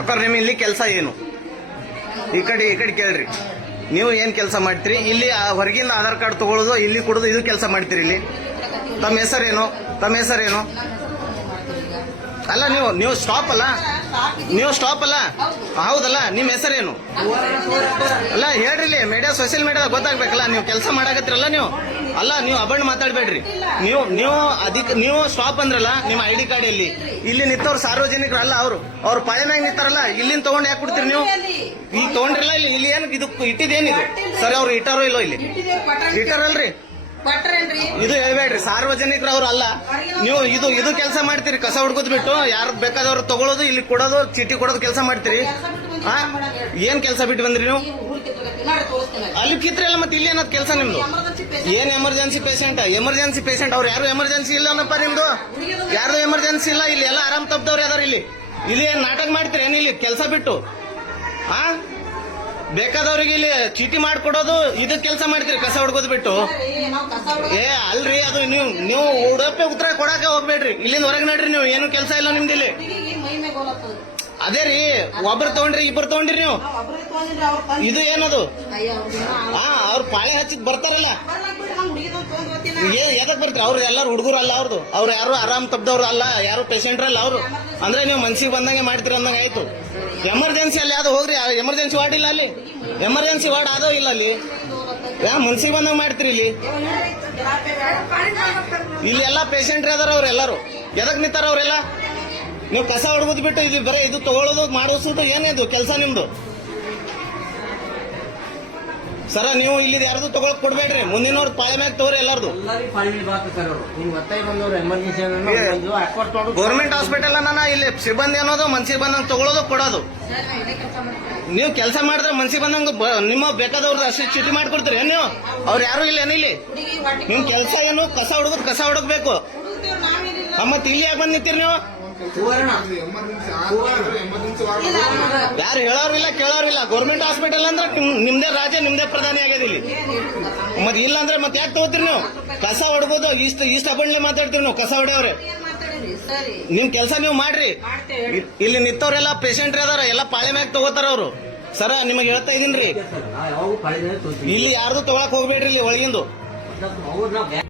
ಅಕ್ಕಾರ ನಿಮ್ ಇಲ್ಲಿ ಕೆಲಸ ಏನು? ಈ ಕಡೆ ಈ ಕಡೆ ಕೇಳ್ರಿ. ನೀವು ಏನು ಕೆಲಸ ಮಾಡ್ತೀರಿ? ಇಲ್ಲಿ ಹೊರಗಿಂದ ಆಧಾರ್ ಕಾರ್ಡ್ ತಗೊಳ್ಳೋದು ಇಲ್ಲಿ ಕೊಡೋದು, ಇದು ಕೆಲಸ ಮಾಡ್ತೀರಿ ಇಲ್ಲಿ? ತಮ್ಮ ಹೆಸರೇನು? ತಮ್ಮ ಹೆಸರೇನು? ಅಲ್ಲ, ನೀವು ನೀವು ಸ್ಟಾಪ್ ಅಲ್ಲ? ನೀವು ಸ್ಟಾಪ್ ಅಲ್ಲ? ಹೌದಲ್ಲ ನಿಮ್ಮ ಹೆಸರೇನು? ಅಲ್ಲ, ಹೇಳ್ರಿ ಮೀಡಿಯಾ ಸೋಷಿಯಲ್ ಮೀಡಿಯಾದಾಗ ಗೊತ್ತಾಗ್ಬೇಕಲ್ಲ, ನೀವು ಕೆಲಸ ಮಾಡಾಕತ್ತಿರಲ್ಲ ನೀವು? ಅಲ್ಲ, ನೀವು ಅಬಂಡ್ ಮಾತಾಡ್ಬೇಡ್ರಿ. ನೀವು ನೀವು ಅದಕ್ಕೆ ನೀವು ಸ್ಟಾಪ್ ಅಂದ್ರಲ್ಲ, ನಿಮ್ಮ ಐ ಡಿ ಕಾರ್ಡ್ ಎಲ್ಲಿ ಇಲ್ಲಿ ನಿಂತವ್ರು ಸಾರ್ವಜನಿಕರು ಅಲ್ಲ ಅವರು. ಅವ್ರ ಪಾಯ ಮ್ಯಾಗ ನಿಂತಾರಲ್ಲ, ಇಲ್ಲಿಂದ ತಗೊಂಡ್ ಯಾಕೆ ಕೊಡ್ತೀರಿ ನೀವು? ಈಗ ತಗೊಂಡ್ರಲ್ಲ, ಇಲ್ಲಿ ಇಲ್ಲಿ ಏನು ಇದು ಇಟ್ಟಿದ್ದೇನಿದು ಸರಿ, ಅವ್ರು ಇಟ್ಟಾರೋ ಇಲ್ಲೋ ಇಲ್ಲಿ? ಇಟ್ಟಾರಲ್ರಿ? ಇದು ಹೇಳ್ಬೇಡ್ರಿ ಸಾರ್ವಜನಿಕರು ಅವ್ರು ಅಲ್ಲ. ನೀವು ಇದು ಇದು ಕೆಲಸ ಮಾಡ್ತೀರಿ, ಕಸ ಹುಡ್ಕೋದ್ ಬಿಟ್ಟು, ಯಾರು ಬೇಕಾದವ್ರು ತಗೊಳ್ಳೋದು ಇಲ್ಲಿ ಕೊಡೋದು, ಚೀಟಿ ಕೊಡೋದು ಕೆಲಸ ಮಾಡ್ತೀರಿ? ಹಾ ಏನ್ ಕೆಲಸ ಬಿಟ್ಟು ಬಂದ್ರಿ ನೀವು? ಅಲ್ಲಿ ಕಿತ್ರಿ ಅಲ್ಲಿ ಮತ್ತೆ ಇಲ್ಲಿ ಏನದ್ ಕೆಲಸ ನಿಮ್ದು? ಏನ್ ಎಮರ್ಜೆನ್ಸಿ ಪೇಷಂಟ್ ಎಮರ್ಜೆನ್ಸಿ ಪೇಷಂಟ್ ಅವ್ರು ಯಾರು ಎಮರ್ಜೆನ್ಸಿ ಇಲ್ಲ ಅನ್ನಪ್ಪ ನಿಮ್ದು? ಯಾರ್ದು ಎಮರ್ಜೆನ್ಸಿ ಇಲ್ಲ? ಇಲ್ಲಿ ಎಲ್ಲ ಆರಾಮ್ ತಪ್ಪದವ್ರು ಯಾರು ಇಲ್ಲಿ? ಇಲ್ಲಿ ಏನ್ ನಾಟಕ ಮಾಡ್ತೀರಿ? ಏನ್ ಇಲ್ಲಿ ಕೆಲಸ ಬಿಟ್ಟು? ಆ? ಬೇಕಾದವ್ರಿಗೆ ಇಲ್ಲಿ ಚೀಟಿ ಮಾಡ್ಕೊಡೋದು ಇದು ಕೆಲಸ ಮಾಡ್ತೀರಿ ಕಸ ಹೊಡ್ಕೋದ್ ಬಿಟ್ಟು? ಏ, ಅಲ್ರಿ, ಅದು ನೀವು ನೀವು ಉಡಪ್ಪೆ ಉತ್ತರ ಕೊಡಕ ಹೋಗ್ಬೇಡ್ರಿ. ಇಲ್ಲಿಂದ ಹೊರಗೆ ನಡ್ರಿ ನೀವು. ಏನು ಕೆಲಸ ಇಲ್ಲ ನಿಮ್ದು ಅದೇ ರೀ ಒಬ್ರು ತಗೊಂಡ್ರಿ ಇಬ್ರು ತಗೊಂಡ್ರಿ ನೀವು. ಇದು ಏನದು? ಹಾ ಅವ್ರ ಪಾಳೆ ಹಚ್ಚಿದ್ ಬರ್ತಾರಲ್ಲ. ಎದಕ್ ಬರ್ತೀರಿ? ಅವ್ರು ಎಲ್ಲಾರು ಹುಡುಗರು ಅಲ್ಲ ಅವ್ರದ್ದು ಅವ್ರು ಯಾರು ಆರಾಮ್ ತಪ್ಪದವ್ರು ಅಲ್ಲ ಯಾರು ಪೇಷಂಟ್ ಅಲ್ಲ ಅವರು. ಅಂದ್ರೆ ನೀವು ಮನ್ಸಿಗೆ ಬಂದಂಗೆ ಮಾಡ್ತೀರಿ ಅಂದಂಗೆ ಆಯ್ತು. ಎಮರ್ಜೆನ್ಸಿ ಅಲ್ಲಿ ಯಾವ್ದು ಹೋಗ್ರಿ ಎಮರ್ಜೆನ್ಸಿ ವಾರ್ಡ್ ಇಲ್ಲ ಅಲ್ಲಿ? ಎಮರ್ಜೆನ್ಸಿ ವಾರ್ಡ್ ಅದೋ ಇಲ್ಲ ಅಲ್ಲಿ? ಯಾ ಮನ್ಸಿಗೆ ಬಂದಂಗೆ ಮಾಡ್ತೀರಿ ಇಲ್ಲಿ? ಇಲ್ಲಿ ಎಲ್ಲಾ ಪೇಷಂಟ್? ಅದಾರ ಅವ್ರು ಎಲ್ಲಾರು. ಎದಕ್ ನಿಂತಾರ ಅವ್ರೆಲ್ಲ? ನೀವು ಕಸ ಹೊಡ್ಬೋದು ಬಿಟ್ಟು ಇಲ್ಲಿ ಬರೀ ಇದು ತಗೊಳ್ಳೋದು ಮಾಡಿಸೋದು ಏನಿದು ಕೆಲಸ ನಿಮ್ದು? ಸರ ನೀವು ಇಲ್ಲಿ ಯಾರ್ದು ತಗೊಳಕ್ ಕೊಡ್ಬೇಡ್ರಿ. ಮುಂದಿನವ್ರು ಪಾಳೆ ಮ್ಯಾಗ ತಗೋರಿ ಎಲ್ಲಾರ್ದು. ಗೌರ್ಮೆಂಟ್ ಹಾಸ್ಪಿಟಲ್ ಅನ್ನ ಇಲ್ಲಿ ಸಿಬ್ಬಂದಿ ಅನ್ನೋದು ಮನ್ಸಿಗೆ ಬಂದಂಗೆ ತಗೊಳೋದು ಕೊಡೋದು. ನೀವು ಕೆಲಸ ಮಾಡಿದ್ರೆ ಮನ್ಸಿಗೆ ಬಂದಂಗ ಬ- ನಿಮ್ಮ ಬೇಕಾದವ್ರದ್ದು ಅಷ್ಟೇ ಚೀಟಿ ಮಾಡ್ಕೊಡ್ತೀರಿ. ಏನ್ ನೀವು? ಅವ್ರು ಯಾರು ಇಲ್ಲ ಏನಿಲ್ಲಿ ಹುಡುಗಿ ನಿಮ್ ಕೆಲಸ ಏನು? ಕಸ ಹುಡುಗದ್ ಕಸ ಹುಡುಕ್ಬೇಕು. ಮತ್ತೆ ಇಲ್ಲಿ ಯಾಕೆ ಬಂದ್ ನಿಂತೀರಿ ನೀವು? ಯಾರು ಹೇಳೋರಿಲ್ಲ ಕೇಳೋರಿಲ್ಲ. ಗೌರ್ಮೆಂಟ್ ಹಾಸ್ಪಿಟಲ್ ಅಂದ್ರೆ ನಿಮ್- ನಿಮ್ದೇ ರಾಜ ನಿಮ್ದೇ ಪ್ರಧಾನಿ ಆಗ್ಯದ ಇಲ್ಲಿ ಮತ್ತೆ ಇಲ್ಲ ಅಂದ್ರೆ ಮತ್ತೆ ಯಾಕೆ ತಗೋತೀರಿ ನೀವು? ಕಸ ಹೊಡ್ಬೋದು ಇಷ್ಟ ಇಷ್ಟ ಬಂಡ್ಲೆ ಮಾತಾಡ್ತೀರಿ ನೀವು ಕಸ ಹೊಡೆಯವ್ರೆ ಏನ್ ಮಾತಾಡಿರಿ ಸರಿ ನಿಮ್ ಕೆಲಸ ನೀವು ಮಾಡ್ರಿ. ಇಲ್ಲಿ ನಿಂತವ್ರೆಲ್ಲ ಪೇಷಂಟ್ ಅದಾರ ಎಲ್ಲ ಪಾಳೆ ಮ್ಯಾಗ ತಗೋತಾರ ಅವರು. ಸರ ನಿಮಗೆ ಹೇಳ್ತಾ ಇದೀನ್ರಿ ಇಲ್ಲಿ ಯಾರ್ದು ತಗೊಳಕ್ ಹೋಗ್ಬೇಡ್ರಿ ಇಲ್ಲಿ ಒಳಗಿಂದು.